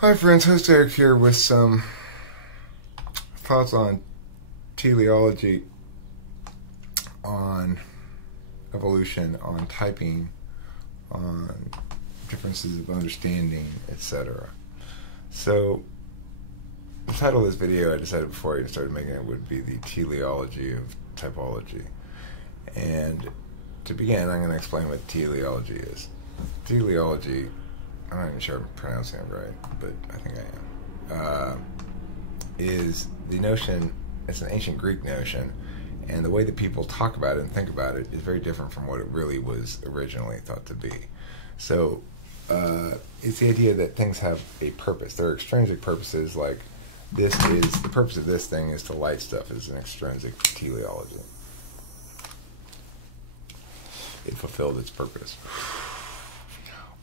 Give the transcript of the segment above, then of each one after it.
Hi friends, host Eric here with some thoughts on teleology, on evolution, on typing, on differences of understanding, etc. So, the title of this video, I decided before I even started making it, would be the Teleology of Typology. And to begin, I'm going to explain what teleology is. Teleology, I'm not even sure I'm pronouncing it right, but I think I am, is the notion, it's an ancient Greek notion, and the way that people talk about it and think about it is very different from what it really was originally thought to be. So, it's the idea that things have a purpose. There are extrinsic purposes, like the purpose of this thing is to light stuff, is an extrinsic teleology. It fulfilled its purpose.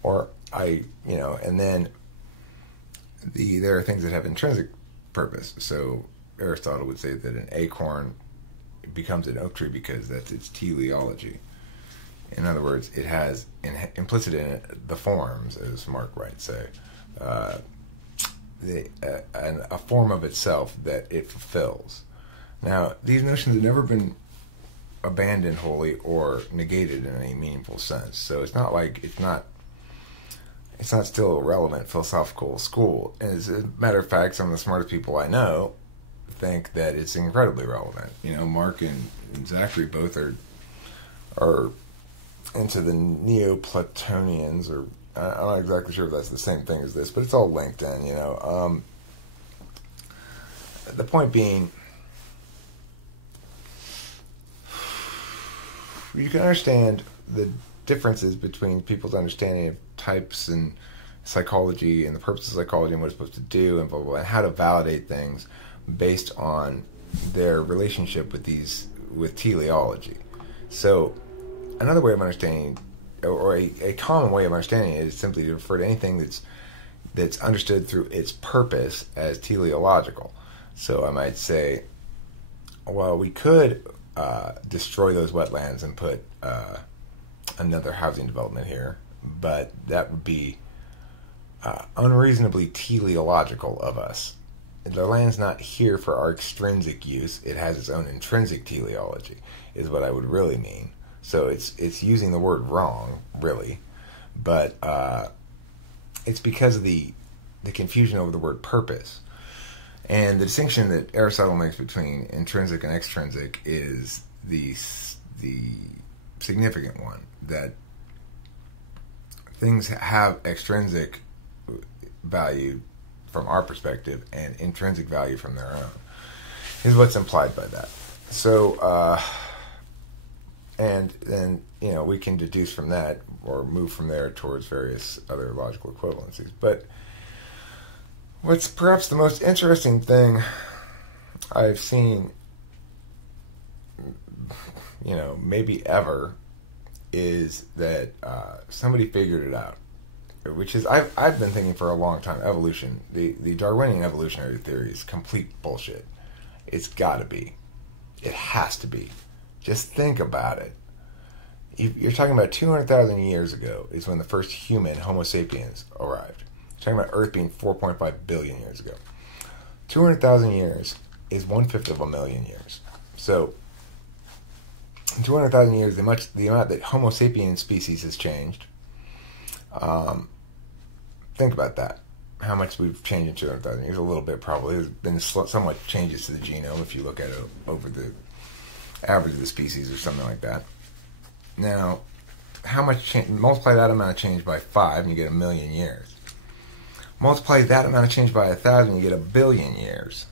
Or and then there are things that have intrinsic purpose. So Aristotle would say that an acorn becomes an oak tree because that's its teleology. In other words, it has implicit in it the forms, as Mark might say, a form of itself that it fulfills. Now, these notions have never been abandoned wholly or negated in any meaningful sense. So it's not like it's not still a relevant philosophical school. As a matter of fact, some of the smartest people I know think that it's incredibly relevant. Mark and Zachary both are into the Neoplatonians, or I'm not exactly sure if that's the same thing as this, but it's all linked in, The point being, you can understand the differences between people's understanding of types and psychology and the purpose of psychology and what it's supposed to do and blah, blah, blah, and how to validate things based on their relationship with teleology. So another way of understanding, or a common way of understanding it, is simply to refer to anything that's understood through its purpose as teleological. So I might say, well, we could destroy those wetlands and put another housing development here, but that would be unreasonably teleological of us. The land's not here for our extrinsic use. It has its own intrinsic teleology, is what I would really mean. So it's using the word wrong, really, but it's because of the confusion over the word purpose. And the distinction that Aristotle makes between intrinsic and extrinsic is the significant one, that things have extrinsic value from our perspective and intrinsic value from their own, is what's implied by that. So, and then, we can deduce from that or move from there towards various other logical equivalencies. But what's perhaps the most interesting thing I've seen, maybe ever, is that somebody figured it out, which is, I've been thinking for a long time, evolution, the Darwinian evolutionary theory is complete bullshit. It's got to be. It has to be. Just think about it. You're talking about 200,000 years ago is when the first human, Homo sapiens, arrived. You're talking about Earth being 4.5 billion years ago. 200,000 years is 1/5 of a million years. So, in 200,000 years, the amount that Homo sapiens species has changed. Think about that. How much we've changed in 200,000 years? A little bit, probably. There's been somewhat changes to the genome if you look at it over the average of the species or something like that. Now, how much multiply that amount of change by 5 and you get 1,000,000 years. Multiply that amount of change by 1,000, you get 1,000,000,000 years.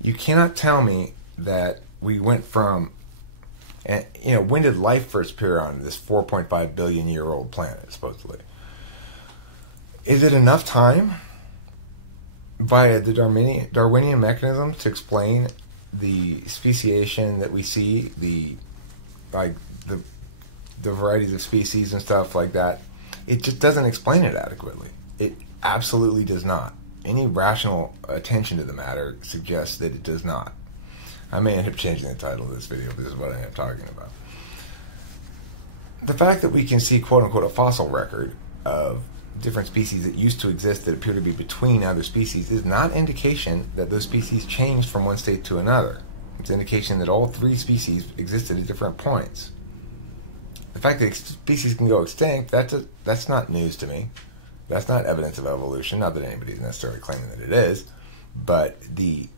You cannot tell me that we went from, when did life first appear on this 4.5 billion year old planet, supposedly? Is it enough time via the Darwinian mechanism to explain the speciation that we see, the varieties of species and stuff like that? It just doesn't explain it adequately. It absolutely does not. Any rational attention to the matter suggests that it does not. I may end up changing the title of this video, but this is what I end up talking about. The fact that we can see, quote-unquote, a fossil record of different species that used to exist that appear to be between other species is not indication that those species changed from one state to another. It's an indication that all three species existed at different points. The fact that species can go extinct, that's not news to me. That's not evidence of evolution, not that anybody's necessarily claiming that it is, but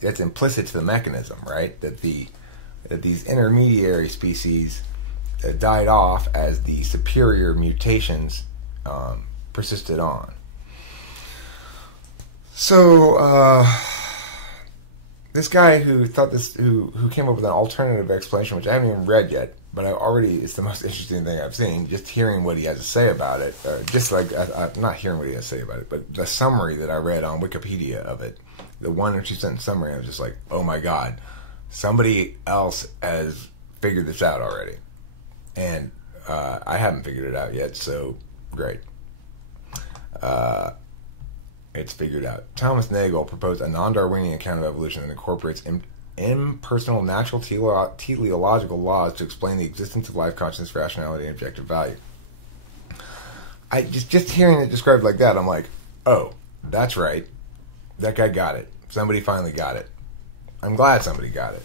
that's implicit to the mechanism, right? That these intermediary species died off as the superior mutations persisted on. So this guy who came up with an alternative explanation, which I haven't even read yet, but it's the most interesting thing I've seen. Just hearing what he has to say about it, not hearing what he has to say about it, but the summary that I read on Wikipedia of it, the 1 or 2 sentence summary, I was just like, oh my god, somebody else has figured this out already, and I haven't figured it out yet. So great. It's figured out. Thomas Nagel proposed a non-Darwinian account of evolution that incorporates impersonal natural teleological laws to explain the existence of life, consciousness, rationality, and objective value. I just hearing it described like that, I'm like, oh, that's right. That guy got it. Somebody finally got it. I'm glad somebody got it.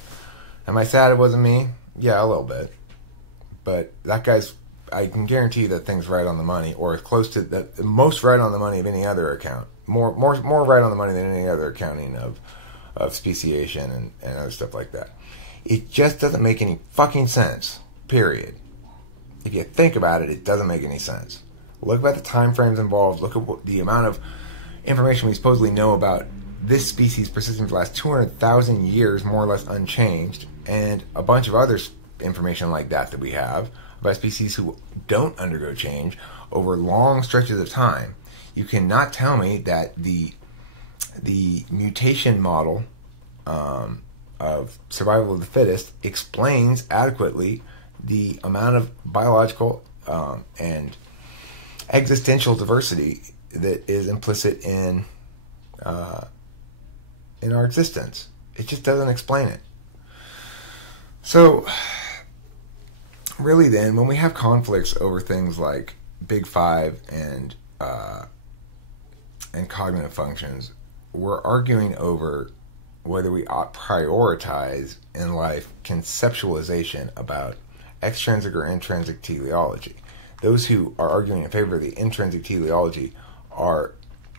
Am I sad it wasn't me? Yeah, a little bit. But that guy's, I can guarantee that thing's right on the money, or as close to the most right on the money of any other account. More right on the money than any other accounting of speciation and other stuff like that. It just doesn't make any fucking sense, period. If you think about it, it doesn't make any sense. Look at the time frames involved. Look at the amount of information we supposedly know about this species persisting for the last 200,000 years, more or less unchanged, and a bunch of other information like that we have about species who don't undergo change over long stretches of time. You cannot tell me that the mutation model of survival of the fittest explains adequately the amount of biological and existential diversity that is implicit in our existence. It just doesn't explain it. So, really then, when we have conflicts over things like Big Five and cognitive functions, we're arguing over whether we ought prioritize in life conceptualization about extrinsic or intrinsic teleology. Those who are arguing in favor of the intrinsic teleology are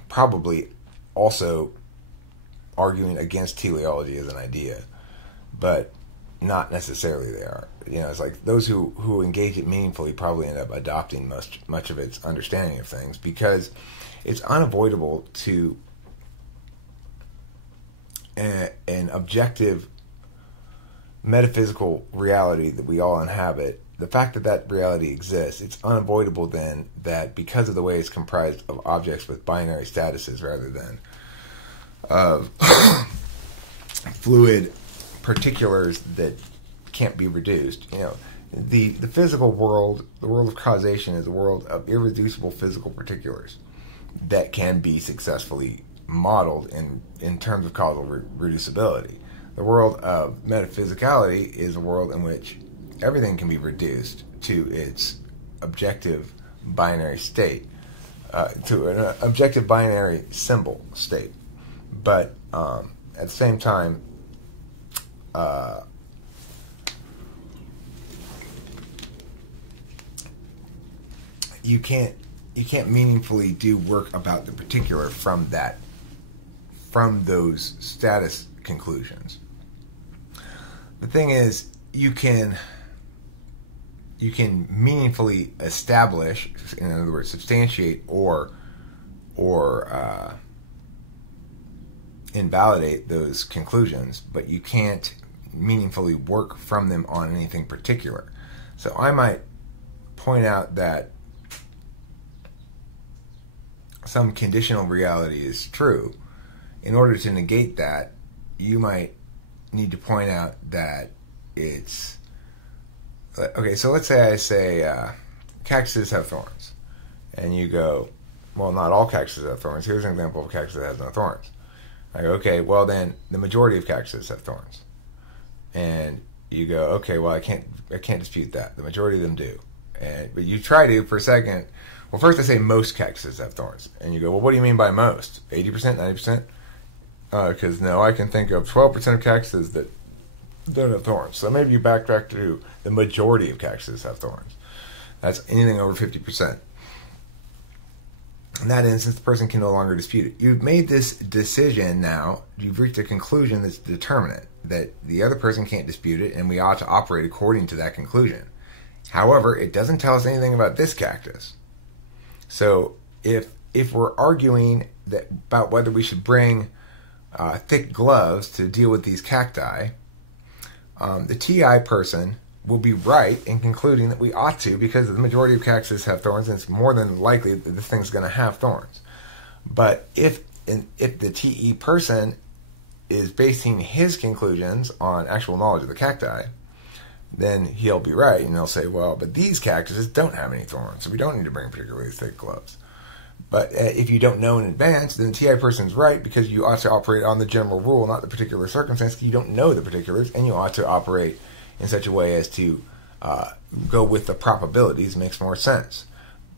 probably also arguing against teleology as an idea, but not necessarily they are. It's like those who engage it meaningfully probably end up adopting much of its understanding of things, because it's unavoidable to an objective metaphysical reality that we all inhabit. The fact that reality exists, it's unavoidable then that because of the way it's comprised of objects with binary statuses rather than of fluid particulars that can't be reduced. The physical world, the world of causation, is a world of irreducible physical particulars that can be successfully modeled in terms of causal reducibility. The world of metaphysicality is a world in which everything can be reduced to its objective binary state, to an objective binary symbol state. But at the same time, you can't meaningfully do work about the particular from those status conclusions. The thing is, you can meaningfully establish, in other words, substantiate or invalidate those conclusions, but you can't meaningfully work from them on anything particular. So I might point out that some conditional reality is true. In order to negate that, you might need to point out that it's... Okay, so let's say I say cactuses have thorns. And you go, well, not all cactuses have thorns. Here's an example of a cactus that has no thorns. I go, okay, well then, the majority of cactuses have thorns. And you go, okay, well I can't dispute that. The majority of them do. But you try to, for a second, Well, first I say most cactuses have thorns. And you go, well, what do you mean by most? 80%, 90%? Because no, I can think of 12% of cactuses that don't have thorns. So maybe you backtrack to the majority of cactuses have thorns. That's anything over 50%. In that instance, the person can no longer dispute it. You've made this decision now. You've reached a conclusion that's determinate, that the other person can't dispute it, and we ought to operate according to that conclusion. However, it doesn't tell us anything about this cactus. So if we're arguing about whether we should bring thick gloves to deal with these cacti, the TI person will be right in concluding that we ought to, because the majority of cactuses have thorns, and it's more than likely that this thing's going to have thorns. But if the TE person is basing his conclusions on actual knowledge of the cacti, then he'll be right, and he'll say, well, but these cactuses don't have any thorns, so we don't need to bring particularly thick gloves. But if you don't know in advance, then the TI person's right, because you ought to operate on the general rule, not the particular circumstance. You don't know the particulars, and you ought to operate in such a way as to go with the probabilities. Makes more sense.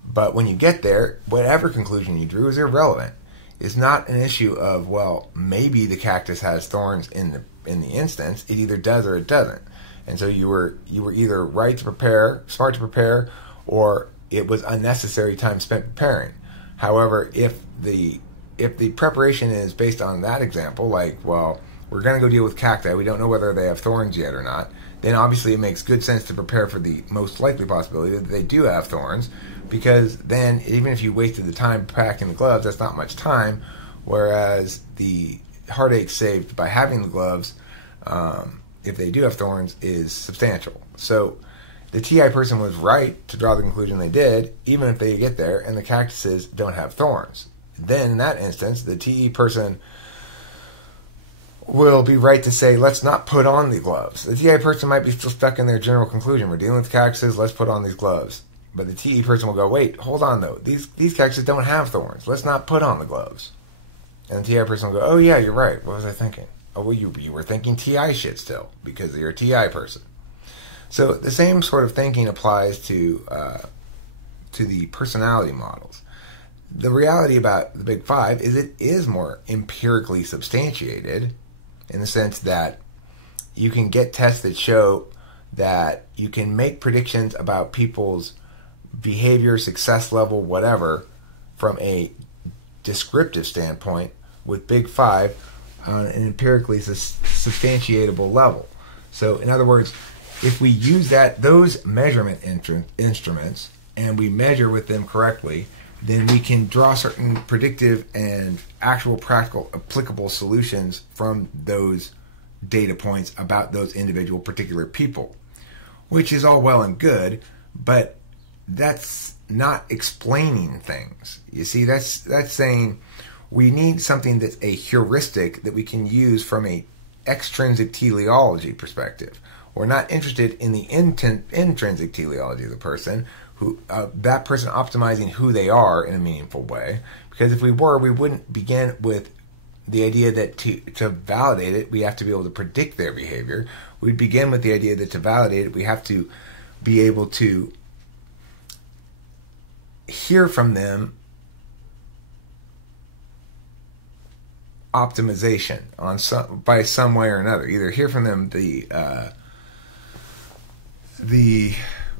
But when you get there, whatever conclusion you drew is irrelevant. It's not an issue of, well, maybe the cactus has thorns in the instance. It either does or it doesn't. And so you were either right to prepare, smart to prepare, or it was unnecessary time spent preparing. However, if the preparation is based on that example, like, well, we're going to go deal with cacti, we don't know whether they have thorns yet or not, then obviously it makes good sense to prepare for the most likely possibility that they do have thorns, because then even if you wasted the time packing the gloves, that's not much time, whereas the heartache saved by having the gloves, if they do have thorns, is substantial. So the TI person was right to draw the conclusion they did, even if they get there and the cactuses don't have thorns. Then in that instance, the TE person will be right to say, let's not put on the gloves. The TI person might be still stuck in their general conclusion. We're dealing with cactuses, let's put on these gloves. But the TE person will go, wait, hold on though. These cactuses don't have thorns. Let's not put on the gloves. And the TI person will go, oh yeah, you're right. What was I thinking? Oh, well, you were thinking TI shit still, because you're a TI person. So the same sort of thinking applies to the personality models. The reality about the Big Five is it is more empirically substantiated, in the sense that you can get tests that show that you can make predictions about people's behavior, success level, whatever, from a descriptive standpoint with Big Five on an empirically substantiatable level. So, in other words, if we use those measurement instruments and we measure with them correctly, then we can draw certain predictive and actual practical applicable solutions from those data points about those individual particular people, which is all well and good, but that's not explaining things. You see, that's saying we need something that's a heuristic that we can use from a extrinsic teleology perspective. We're not interested in the intrinsic teleology of the person, that person optimizing who they are in a meaningful way. Because if we were, we wouldn't begin with the idea that to validate it, we have to be able to predict their behavior. We'd begin with the idea that to validate it, we have to be able to hear from them optimization by some way or another. Either hear from them the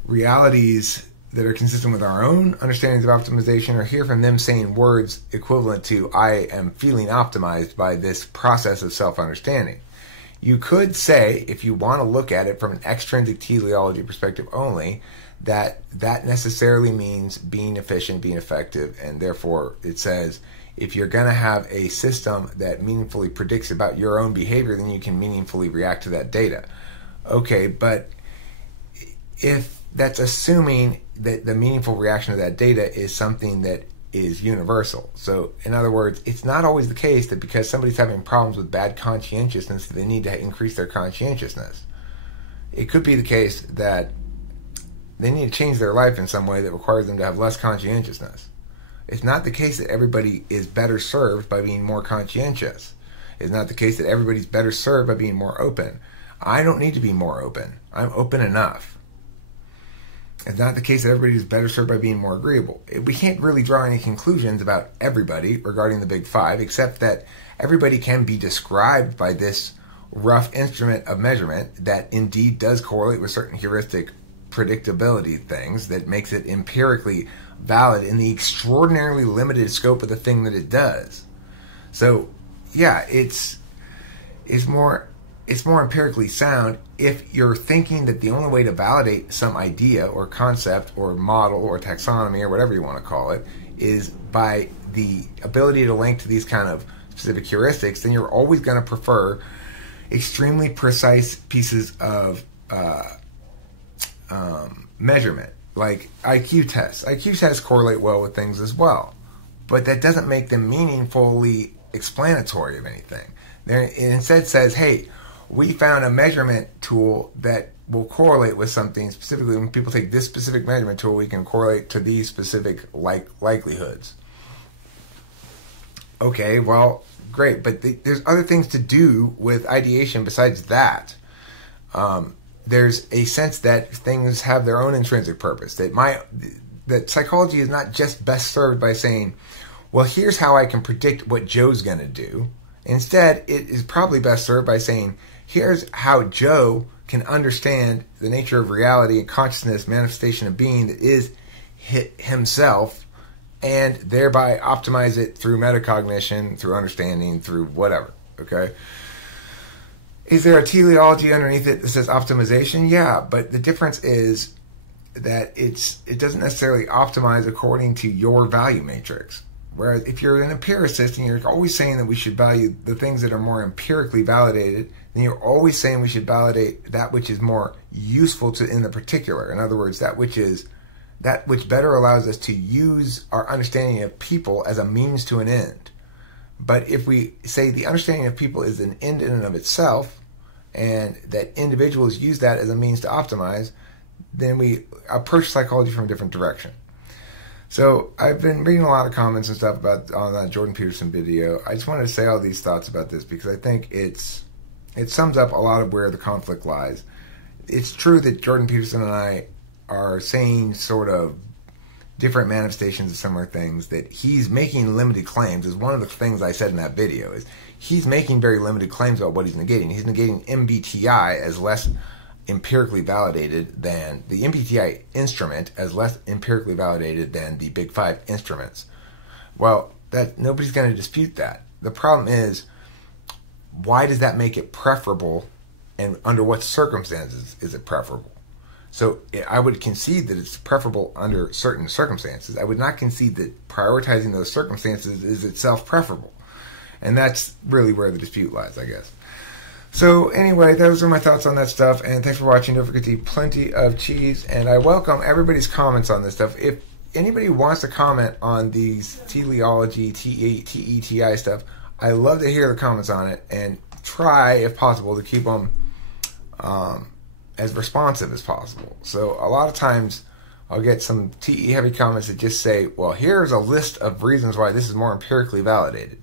realities that are consistent with our own understandings of optimization, or hear from them saying words equivalent to, I am feeling optimized by this process of self-understanding. You could say, if you want to look at it from an extrinsic teleology perspective only, that necessarily means being efficient, being effective, and therefore it says, if you're going to have a system that meaningfully predicts about your own behavior, then you can meaningfully react to that data. Okay, but if that's assuming that the meaningful reaction to that data is something that is universal. So, in other words, it's not always the case that because somebody's having problems with bad conscientiousness, they need to increase their conscientiousness. It could be the case that they need to change their life in some way that requires them to have less conscientiousness. It's not the case that everybody is better served by being more conscientious. It's not the case that everybody's better served by being more open. I don't need to be more open. I'm open enough. It's not the case that everybody is better served by being more agreeable. We can't really draw any conclusions about everybody regarding the Big Five, except that everybody can be described by this rough instrument of measurement that indeed does correlate with certain heuristic predictability things that makes it empirically valid in the extraordinarily limited scope of the thing that it does. So, yeah, it's more empirically sound if you're thinking that the only way to validate some idea or concept or model or taxonomy or whatever you want to call it is by the ability to link to these kind of specific heuristics. Then you're always going to prefer extremely precise pieces of measurement, like IQ tests. IQ tests correlate well with things as well, but that doesn't make them meaningfully explanatory of anything. It instead says, hey, we found a measurement tool that will correlate with something. Specifically, when people take this specific measurement tool, we can correlate to these specific likelihoods. Okay, well, great, but there's other things to do with ideation besides that. There's a sense that things have their own intrinsic purpose. That psychology is not just best served by saying, well, here's how I can predict what Joe's going to do. Instead, it is probably best served by saying, here's how Joe can understand the nature of reality and consciousness, manifestation of being that is himself, and thereby optimize it through metacognition, through understanding, through whatever, okay? Is there a teleology underneath it that says optimization? Yeah, but the difference is that it doesn't necessarily optimize according to your value matrix. Whereas if you're an empiricist and you're always saying that we should value the things that are more empirically validated, then you're always saying we should validate that which is more useful in the particular. In other words, that which better allows us to use our understanding of people as a means to an end. But if we say the understanding of people is an end in and of itself, and that individuals use that as a means to optimize, then we approach psychology from a different direction. So I've been reading a lot of comments and stuff on that Jordan Peterson video. I just wanted to say all these thoughts about this because I think it sums up a lot of where the conflict lies. It's true that Jordan Peterson and I are saying sort of different manifestations of similar things, that he's making limited claims is one of the things I said in that video. Is he's making very limited claims about what he's negating. He's negating MBTI as less empirically validated than the MBTI instrument, as less empirically validated than the Big Five instruments. Well, that nobody's going to dispute that. The problem is, why does that make it preferable, and under what circumstances is it preferable? So I would concede that it's preferable under certain circumstances. I would not concede that prioritizing those circumstances is itself preferable. And that's really where the dispute lies, I guess. So anyway, those are my thoughts on that stuff, and thanks for watching. Don't forget to eat plenty of cheese, and I welcome everybody's comments on this stuff. If anybody wants to comment on these teleology, TETI stuff, I love to hear the comments on it, and try, if possible, to keep them as responsive as possible. So a lot of times I'll get some TE-heavy comments that just say, well, here's a list of reasons why this is more empirically validated.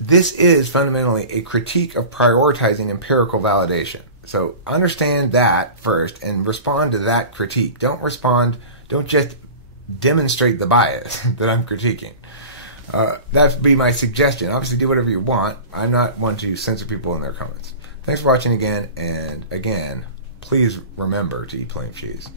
This is fundamentally a critique of prioritizing empirical validation. So understand that first and respond to that critique. Don't just demonstrate the bias that I'm critiquing. That'd be my suggestion. Obviously, do whatever you want. I'm not one to censor people in their comments. Thanks for watching again, and again, please remember to eat plenty of cheese.